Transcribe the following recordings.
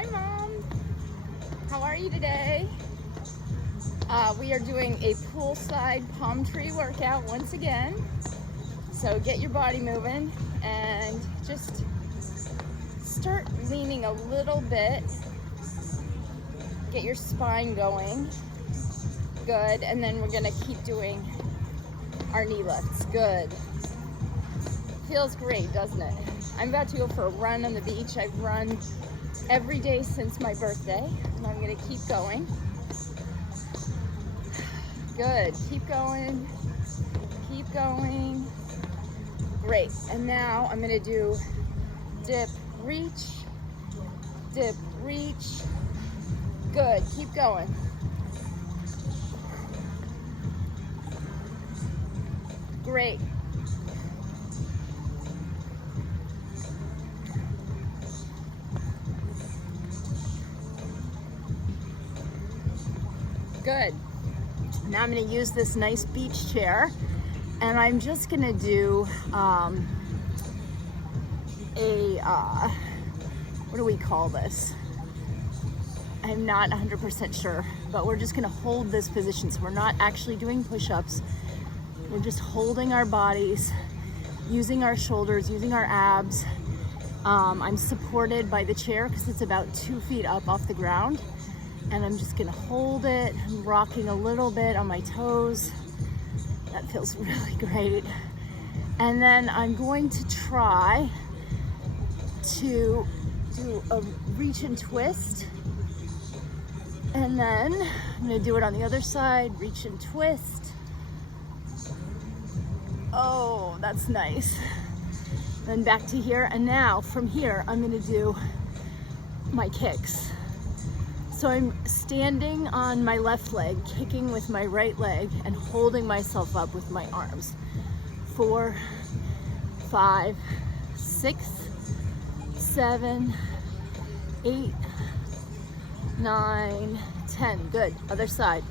Hi, Mom. How are you today? We are doing a poolside palm tree workout once again. So get your body moving and just start leaning a little bit. Get your spine going. Good. And then we're gonna keep doing our knee lifts. Good. Feels great, doesn't it? I'm about to go for a run on the beach. I've run every day since my birthday, and I'm gonna keep going. Good, keep going, keep going. Great, and now I'm gonna do dip, reach. Good, keep going. Great. Good. Now I'm going to use this nice beach chair, and I'm just going to do what do we call this? I'm not 100% sure, but we're just going to hold this position. So we're not actually doing push-ups. We're just holding our bodies, using our shoulders, using our abs. I'm supported by the chair because it's about 2 feet up off the ground. And I'm just gonna hold it. I'm rocking a little bit on my toes. That feels really great. And then I'm going to try to do a reach and twist. And then I'm gonna do it on the other side, reach and twist. Oh, that's nice. Then back to here. And now from here, I'm gonna do my kicks. So I'm standing on my left leg, kicking with my right leg, and holding myself up with my arms. 4, 5, 6, 7, 8, 9, 10. Good. Other side.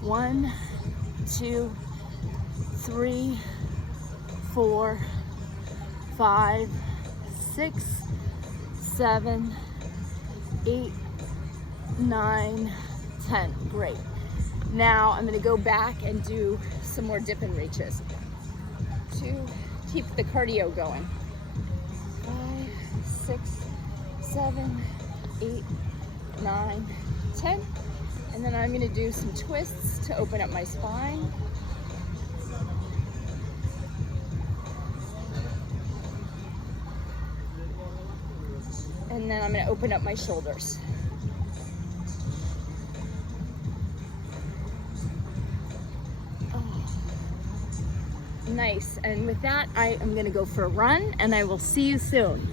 1, 2, 3, 4, 5, 6, 7, 8, 9, 10. Great. Now I'm going to go back and do some more dip and reaches to keep the cardio going. 5, 6, 7, 8, 9, 10. And then I'm going to do some twists to open up my spine. And then I'm going to open up my shoulders. Nice. And with that, I am going to go for a run, and I will see you soon.